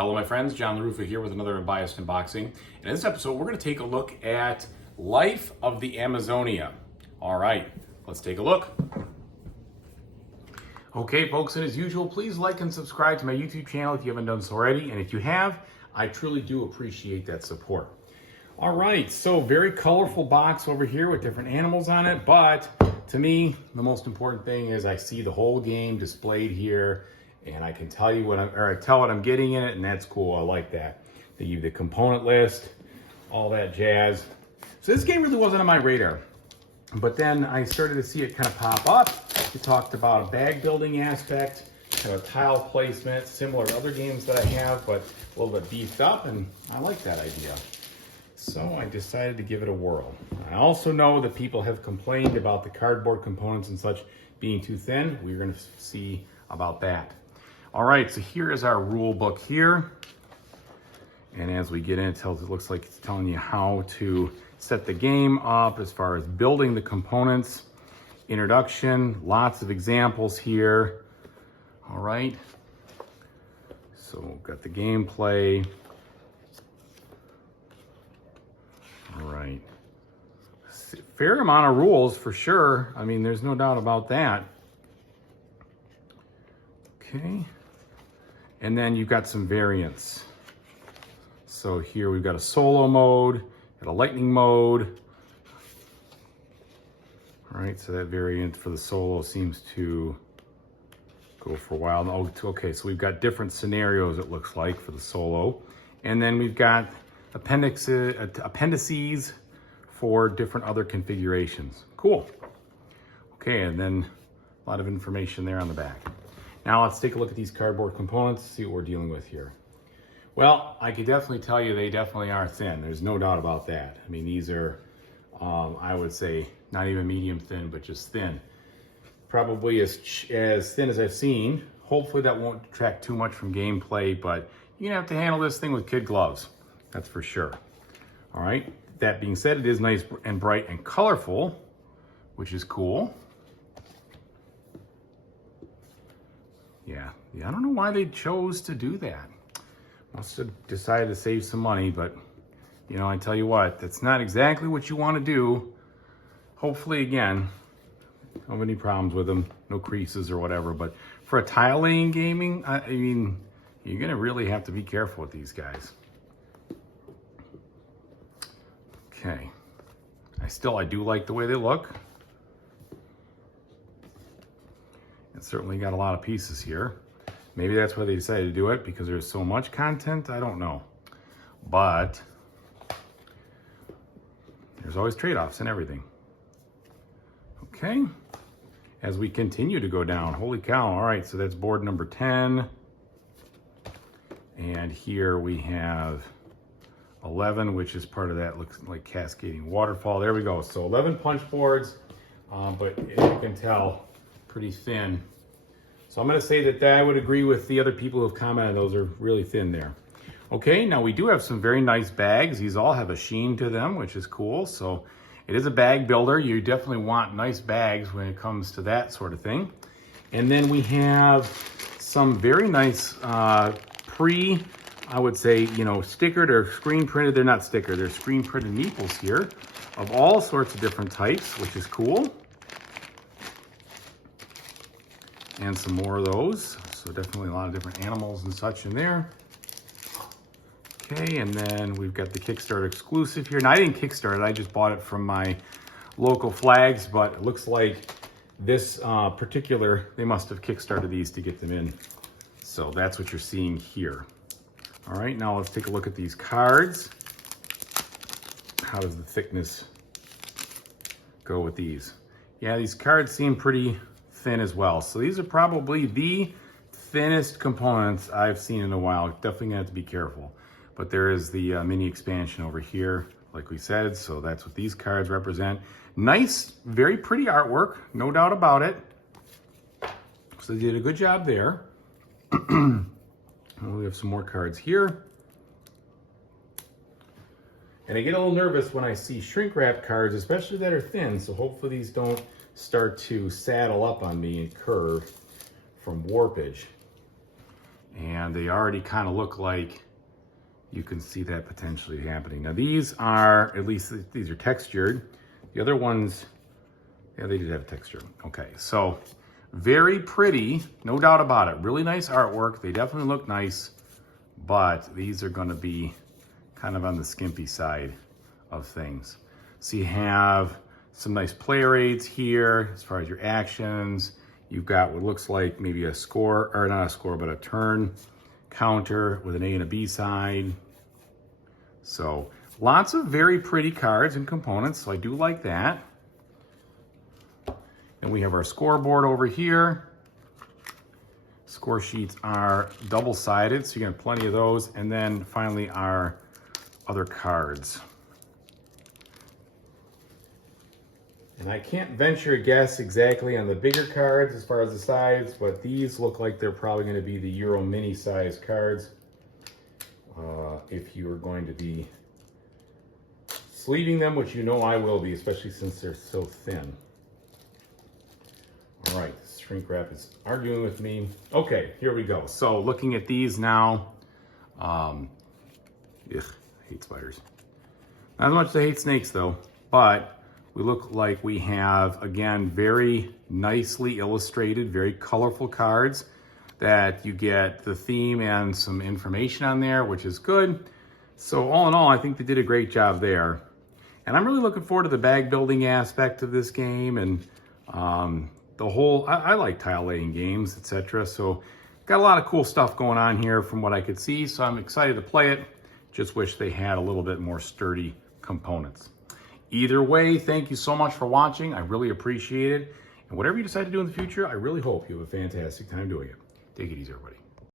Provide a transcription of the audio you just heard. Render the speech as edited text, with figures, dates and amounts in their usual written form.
Hello my friends, John LaRuffa here with another Unbiased unboxing. In this episode, we're going to take a look at Life of the Amazonia. All right, let's take a look. Okay folks, and as usual, please like and subscribe to my YouTube channel if you haven't done so already. And if you have, I truly do appreciate that support. All right, so very colorful box over here with different animals on it. But to me, the most important thing is I see the whole game displayed here. And I can tell you tell what I'm getting in it, and that's cool. I like that. They give you the component list, all that jazz. So this game really wasn't on my radar, but then I started to see it kind of pop up. It talked about a bag building aspect, kind of tile placement, similar to other games that I have, but a little bit beefed up, and I like that idea. So I decided to give it a whirl. I also know that people have complained about the cardboard components and such being too thin. We're going to see about that. All right, so here is our rule book here. And as we get in, it looks like it's telling you how to set the game up as far as building the components. Introduction, lots of examples here. All right, so we've got the gameplay. All right, fair amount of rules for sure. I mean, there's no doubt about that. Okay. And then you've got some variants. So here we've got a solo mode, got a lightning mode. All right, so that variant for the solo seems to go for a while. Oh, okay, so we've got different scenarios, it looks like, for the solo. And then we've got appendices for different other configurations. Cool. Okay, and then a lot of information there on the back. Now let's take a look at these cardboard components, see what we're dealing with here. Well, I could definitely tell you they definitely are thin. There's no doubt about that. I mean, these are, I would say, not even medium thin, but just thin. Probably as thin as I've seen. Hopefully that won't detract too much from gameplay, but you're gonna have to handle this thing with kid gloves. That's for sure. All right, that being said, it is nice and bright and colorful, which is cool. Yeah, I don't know why they chose to do that. Must have decided to save some money, but you know, I tell you what, that's not exactly what you want to do. Hopefully, again, don't have any problems with them, no creases or whatever, but for a tile laying gaming, I mean, you're gonna really have to be careful with these guys. Okay, I do like the way they look. It's certainly got a lot of pieces here. Maybe that's why they decided to do it, because there's so much content, I don't know. But there's always trade-offs in everything. Okay, as we continue to go down, holy cow, all right, so that's board number 10. And here we have 11, which is part of that, looks like cascading waterfall. There we go, so 11 punch boards, but as you can tell, pretty thin. So I'm going to say that I would agree with the other people who have commented, those are really thin there. Okay, now we do have some very nice bags. These all have a sheen to them, which is cool. So it is a bag builder. You definitely want nice bags when it comes to that sort of thing. And then we have some very nice I would say, you know, stickered or screen printed. They're not stickered, they're screen printed meeples here of all sorts of different types, which is cool. And some more of those. So definitely a lot of different animals and such in there. Okay, and then we've got the Kickstarter exclusive here. Now I didn't Kickstart it, I just bought it from my local flags, but it looks like this particular, they must have Kickstarted these to get them in. So that's what you're seeing here. All right, now let's take a look at these cards. How does the thickness go with these? Yeah, these cards seem pretty thin as well. So these are probably the thinnest components I've seen in a while. Definitely gonna have to be careful. But there is the mini expansion over here, like we said. So that's what these cards represent. Nice, very pretty artwork, no doubt about it. So they did a good job there. We have some more cards here. And I get a little nervous when I see shrink wrap cards, especially that are thin. So hopefully these don't start to saddle up on me and curve from warpage. And they already kind of look like you can see that potentially happening. Now these are, at least these are textured. The other ones, yeah, they did have texture. Okay, so very pretty, no doubt about it. Really nice artwork. They definitely look nice, but these are gonna be kind of on the skimpy side of things. So you have some nice player aids here as far as your actions. You've got what looks like maybe a score, or not a score, but a turn counter with an A and a B side. So lots of very pretty cards and components, so I do like that. And we have our scoreboard over here. Score sheets are double-sided, so you get plenty of those. And then finally our other cards. And I can't venture a guess exactly on the bigger cards as far as the size, but these look like they're probably going to be the Euro mini size cards. If you are going to be sleeving them, which you know I will be, especially since they're so thin. All right, shrink wrap is arguing with me. Okay, here we go. So looking at these now, I hate spiders. Not as much as I hate snakes though, but we look like we have, again, very nicely illustrated, very colorful cards that you get the theme and some information on there, which is good. So all in all, I think they did a great job there. And I'm really looking forward to the bag building aspect of this game, and the whole, I like tile laying games, etc. So got a lot of cool stuff going on here from what I could see. So I'm excited to play it. Just wish they had a little bit more sturdy components. Either way, thank you so much for watching. I really appreciate it. And whatever you decide to do in the future, I really hope you have a fantastic time doing it. Take it easy, everybody.